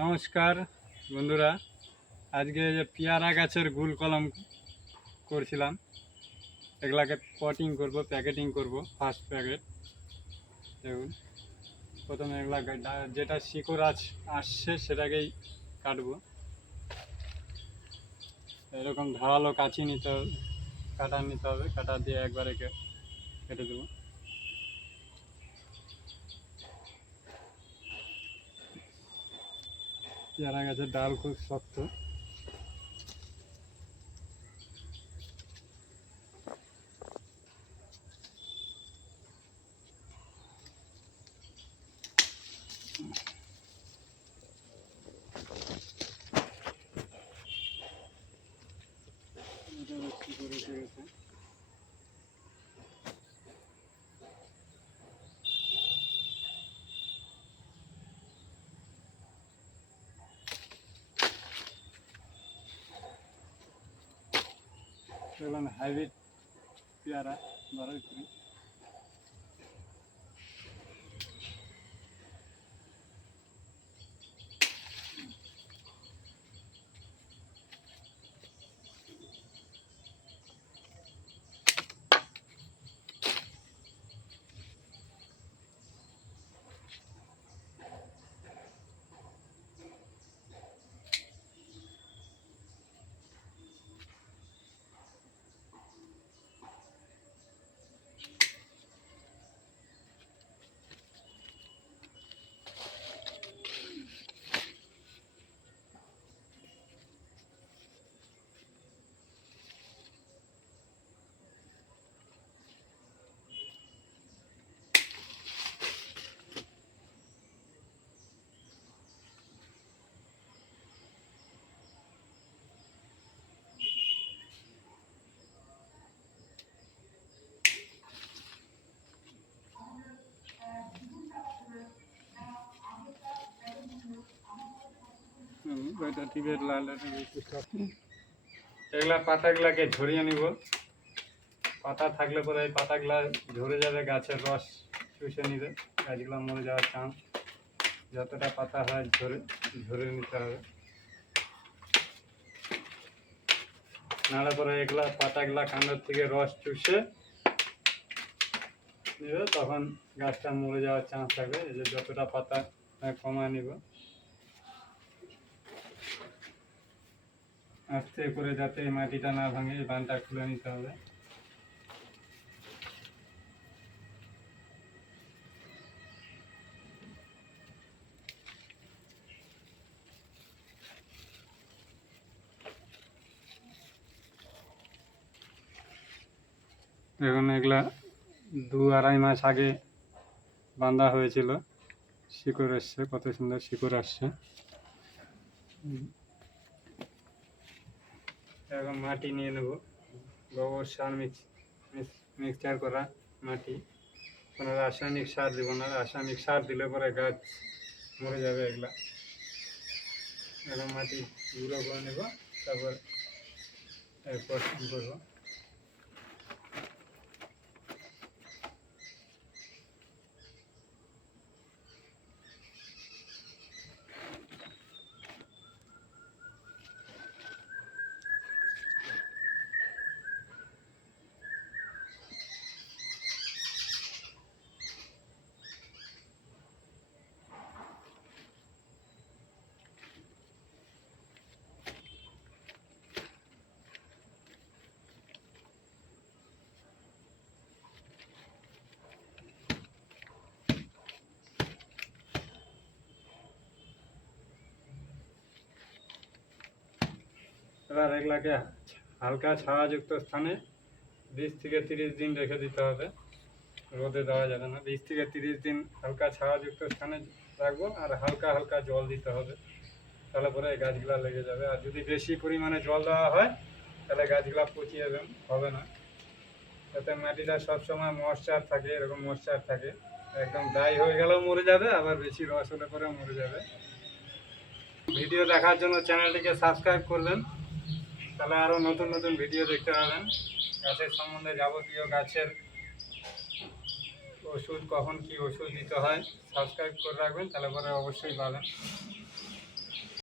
নমস্কার, বন্ধুরা। আজকে যে পেয়ারা গাছের গুল কলম করছিলাম, এগুলাকে পটিং করব, প্যাকেটিং করব ফার্স্ট প্যাকেট দেখুন, প্রথমে এগুলা যেটা শিকড় আছ আসছে, সেটাকেই কাটবো। এরকম ধারালো কাছি নিতে হবে, কাটা নিতে হবে, কাটা দিয়ে একবারে কেটে দেবো। পেয়ারা গাছের ডাল খুব শক্ত। এটা রক্ষা এগুলো হাইব্রিড পেয়ারা বারোই ওইটা টিপের লাল। এগুলা পাতাগুলাকে ঝরিয়ে নিব। পাতা থাকলে পরে এই পাতাগুলা ঝরে যাবে, গাছের রস চুষে নিবে, গাছগুলো মরে যাওয়ার চান্স। যতটা পাতা হয় ঝরে ঝরে নিতে হবে। নাহলে পরে এগুলা পাতাগুলা কাণ্ডের থেকে রস চুষে নিবে, তখন গাছটা মরে যাওয়ার চান্স থাকবে। যে যতটা পাতা কমায় নিব। আস্তে করে যাতে মাটিটা না ভাঙে, এই বানটা খুলে নিতে হবে। এখন এগুলা দু আড়াই মাস আগে বাঁধা হয়েছিল। শিকড় এসছে, কত সুন্দর শিকড় আসছে। এখন মাটি নিয়ে নেব। গোবর সার মিক্স মিক্সচার করা মাটি। কোনো রাসায়নিক সার দেবো না। রাসায়নিক সার দিলে পরে গাছ মরে যাবে এগুলা এরকম মাটি গুঁড়ো করে নেব, তারপর এরপর করব। এবার এগুলাকে হালকা ছায়াযুক্ত স্থানে বিশ থেকে তিরিশ দিন রেখে দিতে হবে। রোদে দেওয়া যাবে না। বিশ থেকে তিরিশ দিন হালকা ছায়াযুক্ত স্থানে রাখব আর হালকা হালকা জল দিতে হবে। তাহলে পরে এই গাছগুলা লেগে যাবে। আর যদি বেশি পরিমাণে জল দেওয়া হয়, তাহলে গাছগুলা পচিয়ে যাবে হবে না। তাতে মাটিটা সবসময় ময়েশ্চার থাকে, এরকম ময়েশ্চার থাকে। একদম ড্রাই হয়ে গেলেও মরে যাবে, আবার বেশি রস হলে পরেও মরে যাবে। ভিডিও দেখার জন্য চ্যানেলটিকে সাবস্ক্রাইব করবেন। তাহলে আরও নতুন নতুন ভিডিও দেখতে পাবেন। গাছের সম্বন্ধে যাবতীয় গাছের ওষুধ, কখন কি ওষুধ দিতে হয় সাবস্ক্রাইব করে রাখবেন, তাহলে পরে অবশ্যই পাবেন।